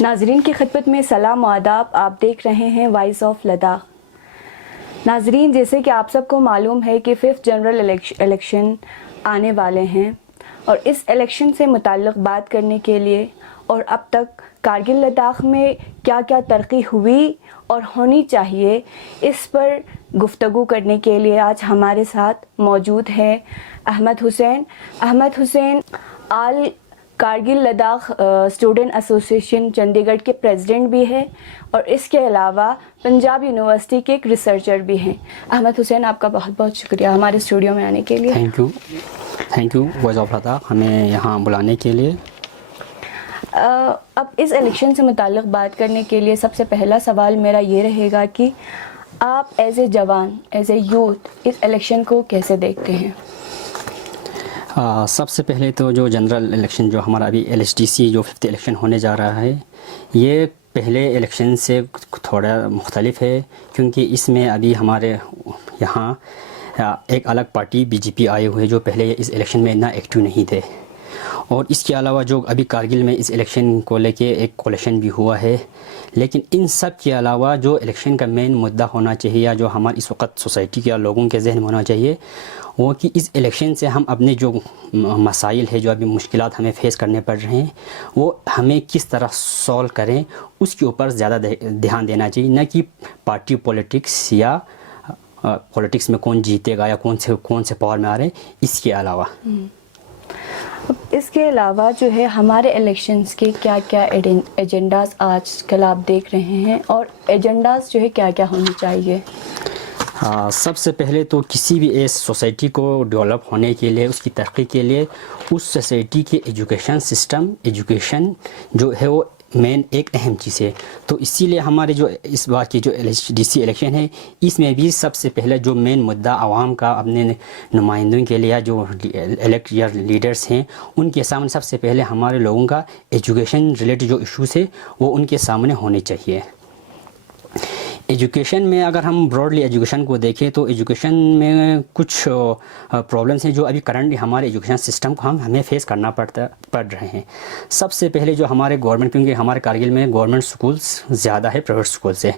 नाजरीन की खिदमत में सलाम व आदाब। आप देख रहे हैं वॉइस ऑफ लद्दाख। नाजरीन, जैसे कि आप सबको मालूम है कि 5th जनरल इलेक्शन आने वाले हैं और इस इलेक्शन से मुताल्लिक़ बात करने के लिए और अब तक कारगिल लद्दाख में क्या क्या तरक्की हुई और होनी चाहिए, इस पर गुफ्तगू करने के लिए आज हमारे साथ मौजूद है अहमद हुसैन। अहमद हुसैन आल कारगिल लद्दाख स्टूडेंट एसोसिएशन चंडीगढ़ के प्रेसिडेंट भी हैं और इसके अलावा पंजाब यूनिवर्सिटी के एक रिसर्चर भी हैं। अहमद हुसैन, आपका बहुत बहुत शुक्रिया हमारे स्टूडियो में आने के लिए। Thank you voice of Ladakh हमें यहाँ बुलाने के लिए। अब इस इलेक्शन से मुताल्लिक़ बात करने के लिए सबसे पहला सवाल मेरा ये रहेगा कि आप एज ए जवान, एज ए यूथ इस इलेक्शन को कैसे देखते हैं? सबसे पहले तो जो जनरल इलेक्शन जो हमारा अभी LHDC जो 5th इलेक्शन होने जा रहा है, ये पहले इलेक्शन से थोड़ा मुख्तलिफ है क्योंकि इसमें अभी हमारे यहाँ एक अलग पार्टी BJP आए हुए जो पहले इस इलेक्शन में इतना एक्टिव नहीं थे। और इसके अलावा जो अभी कारगिल में इस इलेक्शन को लेके एक कोलिशन भी हुआ है। लेकिन इन सब के अलावा जो इलेक्शन का मेन मुद्दा होना चाहिए या जो हमारे इस वक्त सोसाइटी के लोगों के जहन में होना चाहिए वो कि इस इलेक्शन से हम अपने जो मसाइल है, जो अभी मुश्किलात हमें फेस करने पड़ रहे हैं, वो हमें किस तरह सॉल्व करें उसके ऊपर ज़्यादा ध्यान देना चाहिए, न कि पार्टी पॉलिटिक्स या पॉलिटिक्स में कौन जीतेगा या कौन से पावर में आ रहे हैं। इसके अलावा इसके अलावा जो है हमारे इलेक्शंस के क्या क्या एजेंडास आजकल आप देख रहे हैं और एजेंडास जो है क्या क्या होने चाहिए? सबसे पहले तो किसी भी इस सोसाइटी को डेवलप होने के लिए, उसकी तरक्की के लिए उस सोसाइटी के एजुकेशन सिस्टम, एजुकेशन जो है वो मेन एक अहम चीज़ है। तो इसीलिए हमारे जो इस बार की जो LHDC इलेक्शन है, इसमें भी सबसे पहले जो मेन मुद्दा आवाम का अपने नुमाइंदों के लिए जो इलेक्ट या लीडर्स हैं उनके सामने सबसे पहले हमारे लोगों का एजुकेशन रिलेटेड जो इश्यूज़ है वो उनके सामने होने चाहिए। एजुकेशन में अगर हम ब्रॉडली एजुकेशन को देखें तो एजुकेशन में कुछ प्रॉब्लम्स हैं जो अभी करंटली हमारे एजुकेशन सिस्टम को हमें फेस करना पड़ रहे हैं। सबसे पहले जो हमारे गवर्नमेंट, क्योंकि हमारे कारगिल में गवर्नमेंट स्कूल्स ज़्यादा है प्राइवेट स्कूल से,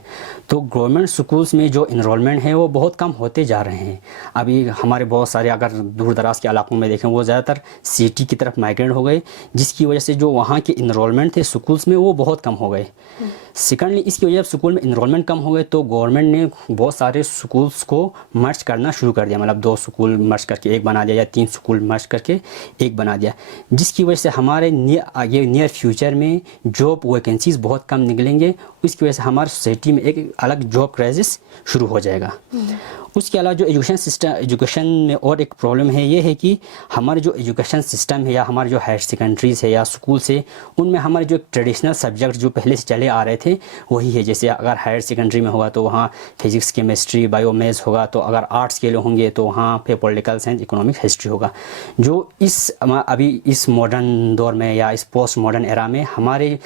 तो गवर्नमेंट स्कूल्स में जो इनरोलमेंट है वो बहुत कम होते जा रहे हैं। अभी हमारे बहुत सारे अगर दूर दराज के इलाकों में देखें वो ज़्यादातर सिटी की तरफ माइग्रेट हो गए, जिसकी वजह से जो वहाँ के इनरोलमेंट थे स्कूल्स में वो बहुत कम हो गए। सेकेंडली इसकी वजह से स्कूल में इनरोलमेंट कम हो गए तो गवर्नमेंट ने बहुत सारे स्कूल्स को मर्ज करना शुरू कर दिया, मतलब 2 स्कूल मर्ज करके एक बना दिया या 3 स्कूल मर्ज करके एक बना दिया, जिसकी वजह से हमारे नियर फ्यूचर में जॉब वैकेंसीज बहुत कम निकलेंगे। उसकी वजह से हमारी सोसाइटी में एक अलग जॉब क्राइसिस शुरू हो जाएगा। उसके अलावा जो एजुकेशन में और एक प्रॉब्लम है ये है कि हमारे जो एजुकेशन सिस्टम है या हमारे जो हायर सेकेंडरीज है या स्कूल है उनमें हमारे जो ट्रेडिशनल सब्जेक्ट जो पहले से चले आ रहे थे वही है। जैसे अगर हायर सेकेंडरी में होगा तो वहाँ फिजिक्स, केमिस्ट्री, बायो मैथ्स होगा, तो अगर आर्ट्स के लिए होंगे तो वहाँ पे पॉलिटिकल साइंस, इकोनॉमिक्स, हिस्ट्री होगा। जो अभी इस मॉडर्न दौर में या इस पोस्ट मॉडर्न एरा में हमारे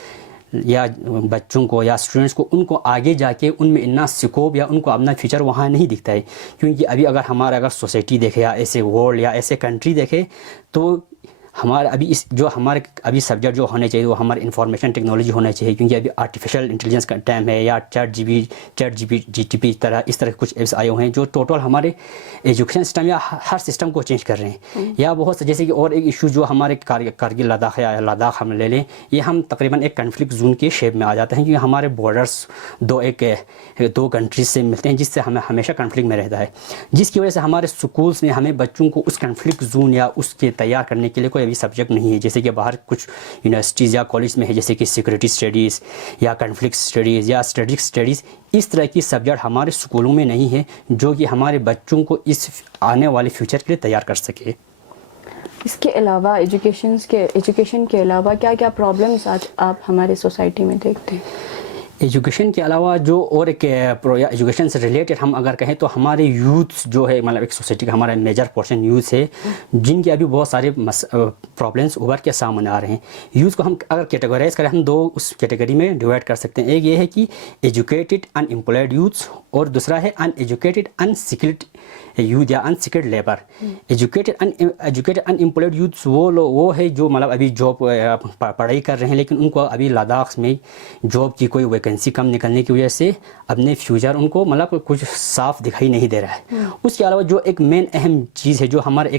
या बच्चों को या स्टूडेंट्स को उनको आगे जाके उनमें इतना स्कोप या उनको अपना फ्यूचर वहाँ नहीं दिखता है। क्योंकि अभी अगर सोसाइटी देखे या ऐसे वर्ल्ड या ऐसे कंट्री देखे तो हमारे अभी सब्जेक्ट जो होने चाहिए वो हमारे इंफॉर्मेशन टेक्नोलॉजी होना चाहिए, क्योंकि अभी आर्टिफिशियल इंटेलिजेंस का टाइम है, या ChatGPT इस तरह कुछ एप्स आए हुए हैं जो टोटल हमारे एजुकेशन सिस्टम या हर सिस्टम को चेंज कर रहे हैं। या बहुत से जैसे कि और एक इशू जो हमारे कारगिल लद्दाख या लद्दाख हम ले लें, ये हम तकरीबन एक कन्फ्लिक्ट जोन के शेप में आ जाते हैं, क्योंकि हमारे बॉर्डर्स दो कंट्रीज से मिलते हैं, जिससे हमें हमेशा कन्फ्लिक्ट में रहता है, जिसकी वजह से हमारे स्कूल्स में हमें बच्चों को उस कन्फ्लिक्ट जोन या उसके तैयार करने के लिए कोई अभी सब्जेक्ट नहीं है। जैसे कि बाहर कुछ यूनिवर्सिटीज़ या कॉलेज में है, जैसे कि सिक्योरिटी स्टडीज़ या कन्फ्लिक्ट स्टडीज़ या स्ट्रेटेजिक स्टडीज़, इस तरह की सब्जेक्ट हमारे स्कूलों में नहीं है जो कि हमारे बच्चों को इस आने वाले फ्यूचर के लिए तैयार कर सके। इसके अलावा एजुकेशन के अलावा क्या क्या प्रॉब्लम्स आज आप हमारे सोसाइटी में देखते हैं? एजुकेशन के अलावा जो और एक एजुकेशन से रिलेटेड हम अगर कहें तो हमारे यूथ जो है, मतलब एक सोसाइटी का हमारा मेजर पोर्शन यूथ है, जिनके अभी बहुत सारे प्रॉब्लम्स उभर के सामने आ रहे हैं। यूथ को हम अगर कैटेगराइज करें, हम 2 उस कैटेगरी में डिवाइड कर सकते हैं। एक ये है कि एजुकेटेड अनएम्प्लॉयड यूथ और दूसरा है अनएजुकेटेड अनस्किल्ड यूथ या unskilled labour. Educated unemployed youth वो है जो मतलब अभी जॉब पढ़ाई कर रहे हैं, लेकिन उनको अभी लद्दाख में जॉब की कोई वैकेंसी कम निकलने की वजह से अपने फ्यूचर उनको मतलब कुछ साफ दिखाई नहीं दे रहा है। उसके अलावा जो एक मेन अहम चीज़ है, जो हमारा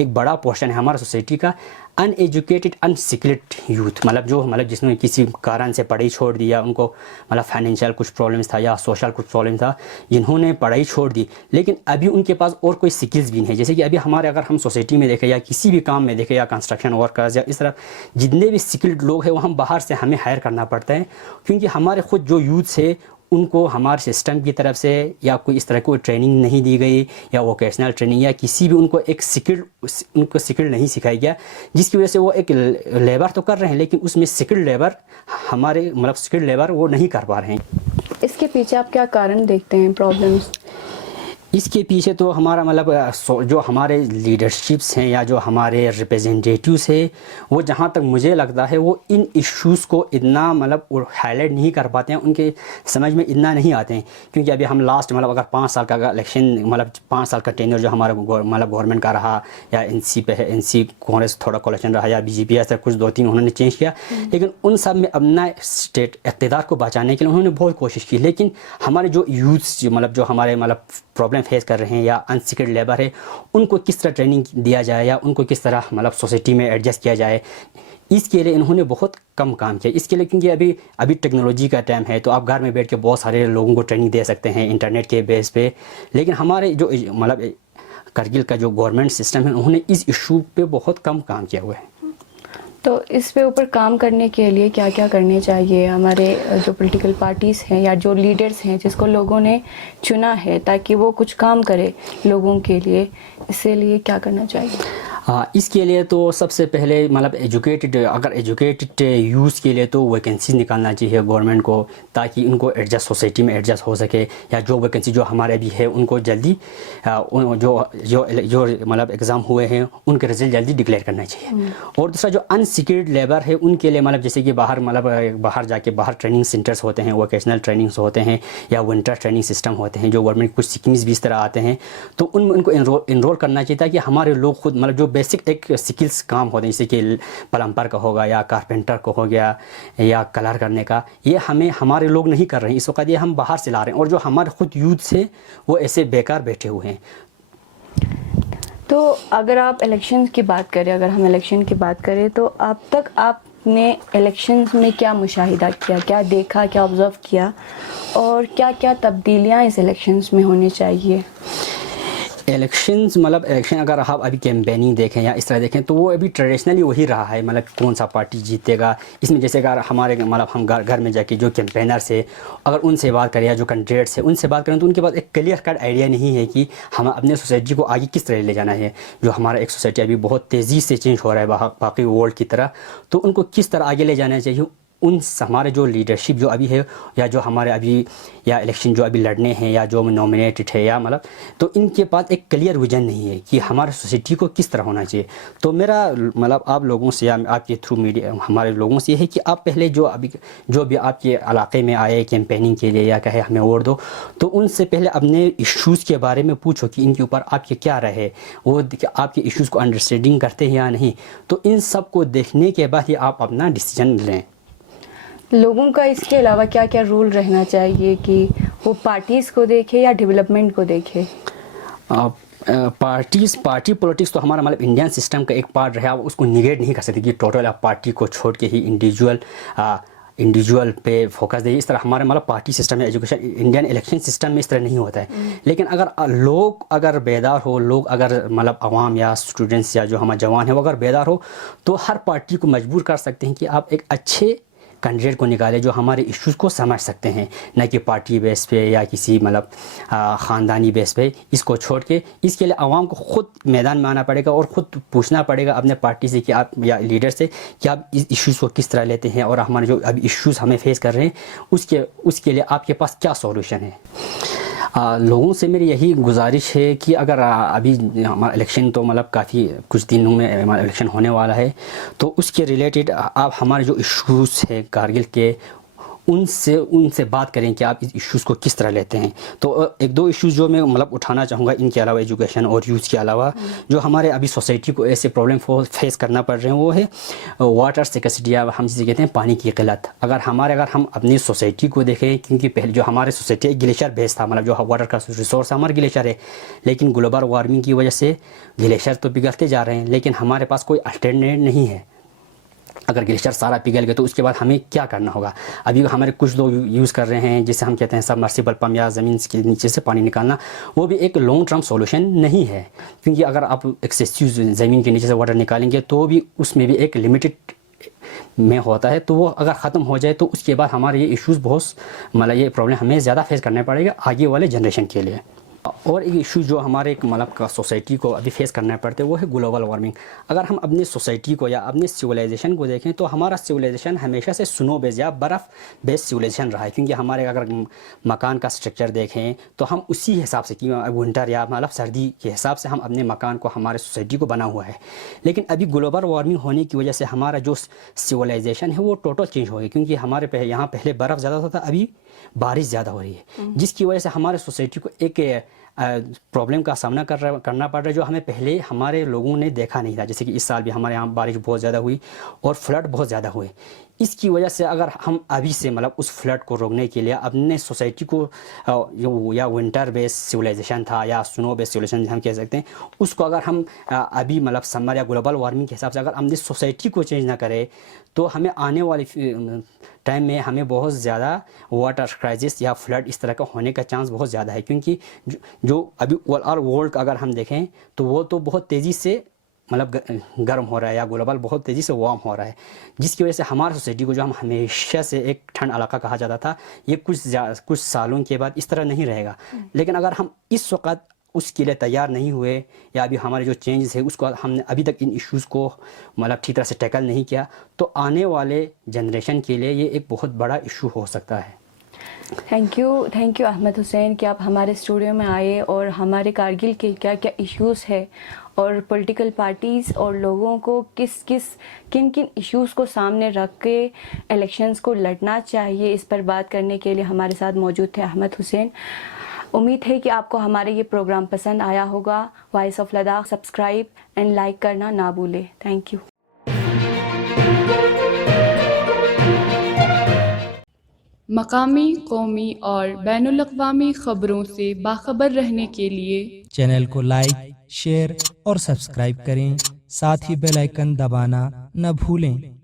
एक बड़ा पोर्शन है हमारा सोसाइटी का, अनएजुकेटेड अनस्किल्ड यूथ, मतलब जिसने किसी कारण से पढ़ाई छोड़ दिया, उनको मतलब फाइनेंशियल कुछ प्रॉब्लम्स था या सोशल कुछ प्रॉब्लम था, जिन्होंने पढ़ाई छोड़ दी, लेकिन अभी उनके पास और कोई स्किल्स भी नहीं है। जैसे कि अभी हमारे अगर हम सोसाइटी में देखें या किसी भी काम में देखें या कंस्ट्रक्शन वर्कर्स या इस तरह जितने भी स्किल्ड लोग हैं वो हम बाहर से हमें हायर करना पड़ता है, क्योंकि हमारे खुद जो यूथ्स है उनको हमारे सिस्टम की तरफ से या कोई इस तरह की ट्रेनिंग नहीं दी गई या वोकेशनल ट्रेनिंग या किसी भी उनको स्किल नहीं सिखाया गया, जिसकी वजह से वो एक लेबर तो कर रहे हैं लेकिन उसमें स्किल्ड लेबर वो नहीं कर पा रहे हैं। इसके पीछे आप क्या कारण देखते हैं प्रॉब्लम्स? इसके पीछे तो हमारा जो हमारे लीडरशिप्स हैं या जो हमारे रिप्रेजेंटेटिव्स हैं, वो जहाँ तक मुझे लगता है वो इन इश्यूज़ को इतना हाईलाइट नहीं कर पाते हैं, उनके समझ में इतना नहीं आते हैं। क्योंकि अभी हम लास्ट अगर 5 साल का इलेक्शन 5 साल का टेन्योर जो हमारा गवर्नमेंट का रहा, या एनसी पे है, एनसी कांग्रेस थोड़ा कोलेक्शन रहा, या बीजेपी ऐसा कुछ 2-3 उन्होंने चेंज किया, लेकिन उन सब में अपना स्टेट इक़्तिदार को बचाने के लिए उन्होंने बहुत कोशिश की। लेकिन हमारे जो यूथ्स जो हमारे प्रॉब्लम फेस कर रहे हैं या अनस्किल्ड लेबर है, उनको किस तरह ट्रेनिंग दिया जाए या उनको किस तरह सोसाइटी में एडजस्ट किया जाए, इसके लिए इन्होंने बहुत कम काम किया। इसके लिए क्योंकि अभी टेक्नोलॉजी का टाइम है, तो आप घर में बैठ के बहुत सारे लोगों को ट्रेनिंग दे सकते हैं इंटरनेट के बेस पे, लेकिन हमारे जो करगिल का जो गवर्नमेंट सिस्टम है उन्होंने इस इशू पे बहुत कम काम किया हुआ है। तो इस पे ऊपर काम करने के लिए क्या क्या करने चाहिए हमारे जो पॉलिटिकल पार्टीज़ हैं या जो लीडर्स हैं जिसको लोगों ने चुना है, ताकि वो कुछ काम करे लोगों के लिए, इसके लिए क्या करना चाहिए? इसके लिए तो सबसे पहले एजुकेटेड यूथ के लिए तो वैकेंसी निकालना चाहिए गवर्नमेंट को, ताकि उनको सोसाइटी में एडजस्ट हो सके, या जो वैकेंसी जो हमारे अभी है उनको जल्दी जो एग्ज़ाम हुए हैं उनके रिजल्ट जल्दी डिक्लेयर करना चाहिए। और दूसरा जो अनस्किल्ड लेबर है उनके लिए जैसे कि बाहर जाके ट्रेनिंग सेंटर्स होते हैं, वोकेशनल ट्रेनिंग्स होते हैं या विंटर ट्रेनिंग सिस्टम होते हैं, जो गवर्नमेंट कुछ स्कीम्स भी इस तरह आते हैं, तो उनको इनरोल करना चाहिए, ताकि हमारे लोग खुद जो बेसिक एक स्किल्स काम होते हैं, जैसे कि प्लम्बर का होगा या कारपेंटर को हो गया या कलर करने का, ये हमारे लोग नहीं कर रहे हैं इस वक्त, ये हम बाहर से ला रहे हैं। और जो हमारे खुद यूथ से वो ऐसे बेकार बैठे हुए हैं। तो अगर आप इलेक्शन की बात करें, तो अब तक आपने इलेक्शंस में क्या मुशाहिदा किया, क्या देखा, क्या ऑब्ज़र्व किया, और क्या क्या तब्दीलियाँ इस इलेक्शंस में होनी चाहिए? इलेक्शन अगर आप अभी कैंपेनिंग देखें या इस तरह देखें, तो वो अभी ट्रेडिशनली वही रहा है, कौन सा पार्टी जीतेगा। इसमें जैसे अगर हमारे हम घर में जाके जो कैंपेनर्स है अगर उनसे बात करें या जो कैंडिडेट्स है उनसे बात करें, तो उनके पास एक क्लियर कट आइडिया नहीं है कि हम अपने सोसाइटी को आगे किस तरह ले जाना है। जो हमारा एक सोसाइटी अभी बहुत तेज़ी से चेंज हो रहा है बाकी वर्ल्ड की तरह, तो उनको किस तरह आगे ले जाना चाहिए, हमारे जो लीडरशिप जो अभी है या जो हमारे अभी या इलेक्शन जो अभी लड़ने हैं या जो नॉमिनेटेड है या तो इनके पास एक क्लियर विजन नहीं है कि हमारे सोसाइटी को किस तरह होना चाहिए। तो मेरा आप लोगों से या आपके थ्रू मीडिया हमारे लोगों से ये है कि आप पहले जो भी आपके इलाके में आए कैंपेनिंग के लिए या कहे हमें वोट दो, तो उनसे पहले अपने इश्यूज़ के बारे में पूछो कि इनके ऊपर आपके क्या रहे, वो आपके इश्यूज़ को अंडरस्टैंडिंग करते हैं या नहीं। तो इन सब को देखने के बाद ही आप अपना डिसीजन लें। लोगों का इसके अलावा क्या क्या रूल रहना चाहिए कि वो पार्टीज़ को देखे या डेवलपमेंट को देखे? पार्टी पॉलिटिक्स तो हमारा इंडियन सिस्टम का एक पार्ट रहा, उसको निगेट नहीं कर सकते कि टोटल आप पार्टी को छोड़ के ही इंडिविजुअल पे फोकस दे। इस तरह हमारे पार्टी सिस्टम या एजुकेशन इंडियन इलेक्शन सिस्टम में इस तरह नहीं होता है। लेकिन अगर बेदार हो, लोग अगर अवाम या स्टूडेंट्स या जो हमारे जवान है वो अगर बेदार हो, तो हर पार्टी को मजबूर कर सकते हैं कि आप एक अच्छे कैंडिडेट को निकाले जो हमारे इश्यूज़ को समझ सकते हैं, न कि पार्टी बेस पे या किसी ख़ानदानी बेस पे। इसको छोड़ के इसके लिए आवाम को ख़ुद मैदान में आना पड़ेगा और ख़ुद पूछना पड़ेगा अपने पार्टी से कि आप या लीडर से कि आप इस इश्यूज़ को किस तरह लेते हैं और हमारे जो अभी इश्यूज़ हमें फेस कर रहे हैं उसके लिए आपके पास क्या सॉल्यूशन है। लोगों से मेरी यही गुजारिश है कि अगर अभी हमारा इलेक्शन तो काफ़ी कुछ दिनों में हमारा इलेक्शन होने वाला है, तो उसके रिलेटेड आप हमारे जो इश्यूज़ है कारगिल के उनसे बात करें कि आप इस इश्यूज़ को किस तरह लेते हैं। तो एक दो इश्यूज़ जो मैं मतलब उठाना चाहूँगा इनके अलावा, एजुकेशन और यूथ के अलावा, जो हमारे अभी सोसाइटी को ऐसे प्रॉब्लम फेस करना पड़ रहे हैं, वो है वाटर स्कैर्सिटी, या हम जिसे कहते हैं पानी की किल्लत। अगर हम अपनी सोसाइटी को देखें, क्योंकि पहले जो हमारे सोसाइटी ग्लेशियर बेस था, मतलब जो वाटर का रिसोर्स हमारे ग्लेशियर है, लेकिन ग्लोबल वार्मिंग की वजह से ग्लेशियर तो पिघलते जा रहे हैं, लेकिन हमारे पास कोई अल्टरनेट नहीं है। अगर ग्लेशियर सारा पिघल गया तो उसके बाद हमें क्या करना होगा। अभी हमारे कुछ लोग यूज़ कर रहे हैं जिसे हम कहते हैं सबमर्सिबल पंप, या ज़मीन के नीचे से पानी निकालना। वो भी एक लॉन्ग टर्म सॉल्यूशन नहीं है, क्योंकि अगर आप एक्सेसिव ज़मीन के नीचे से वाटर निकालेंगे तो भी उसमें भी एक लिमिटेड में होता है। तो वो अगर ख़त्म हो जाए तो उसके बाद हमारे ये इश्यूज़ बहुत, मतलब ये प्रॉब्लम हमें ज़्यादा फेस करना पड़ेगा आगे वाले जनरेशन के लिए। और एक इशू जो हमारे मतलब का सोसाइटी को अभी फेस करना पड़ता है वो है ग्लोबल वार्मिंग। अगर हम अपनी सोसाइटी को या अपने सिविलाइजेशन को देखें तो हमारा सिविलाइजेशन हमेशा से स्नो बेस या बर्फ़ बेस सिविलाइजेशन रहा है, क्योंकि हमारे अगर मकान का स्ट्रक्चर देखें तो हम उसी हिसाब से कि विंटर या मतलब सर्दी के हिसाब से हम अपने मकान को, हमारे सोसाइटी को बना हुआ है। लेकिन अभी ग्लोबल वार्मिंग होने की वजह से हमारा जो सिविलाइजेशन है वो टोटल चेंज हो गया, क्योंकि हमारे यहाँ पहले बर्फ़ ज़्यादा होता था, अभी बारिश ज़्यादा हो रही है, जिसकी वजह से हमारे सोसाइटी को एक प्रॉब्लम का सामना करना पड़ रहा है जो हमें पहले हमारे लोगों ने देखा नहीं था। जैसे कि इस साल भी हमारे यहाँ बारिश बहुत ज़्यादा हुई और फ्लड बहुत ज़्यादा हुए। इसकी वजह से अगर हम अभी से मतलब उस फ्लड को रोकने के लिए अपने सोसाइटी को जो या विंटर बेस सिविलाइजेशन था या स्नो बेस सिविलाइजेशन हम कह सकते हैं, उसको अगर हम अभी मतलब समर या ग्लोबल वार्मिंग के हिसाब से अगर हमने सोसाइटी को चेंज ना करें तो हमें आने वाली टाइम में हमें बहुत ज़्यादा वाटर क्राइसिस या फ्लड इस तरह का होने का चांस बहुत ज़्यादा है। क्योंकि जो अभी और वर्ल्ड का अगर हम देखें तो वो तो बहुत तेज़ी से मतलब गर्म हो रहा है, या ग्लोबल बहुत तेज़ी से वार्म हो रहा है, जिसकी वजह से हमारी सोसाइटी को जो हम हमेशा से एक ठंड इलाका कहा जाता था, ये कुछ सालों के बाद इस तरह नहीं रहेगा। लेकिन अगर हम इस वक्त उसके लिए तैयार नहीं हुए या अभी हमारे जो चेंजेस है उसको हमने अभी तक इन इश्यूज़ को मतलब ठीक तरह से टैकल नहीं किया, तो आने वाले जनरेशन के लिए ये एक बहुत बड़ा इशू हो सकता है। थैंक यू अहमद हुसैन कि आप हमारे स्टूडियो में आए और हमारे कारगिल के क्या क्या इश्यूज़ है और पॉलिटिकल पार्टीज़ और लोगों को किन किन इश्यूज़ को सामने रख के इलेक्शंस को लड़ना चाहिए, इस पर बात करने के लिए हमारे साथ मौजूद थे अहमद हुसैन। उम्मीद है कि आपको हमारे ये प्रोग्राम पसंद आया होगा। Voice of Ladakh subscribe and like करना ना भूलें। Thank you. मकामी, कौमी और बैनुल-अक़वामी ख़बरों से बाखबर रहने के लिए चैनल को लाइक, शेयर और सब्सक्राइब करें। साथ ही बेल आइकन दबाना न भूलें।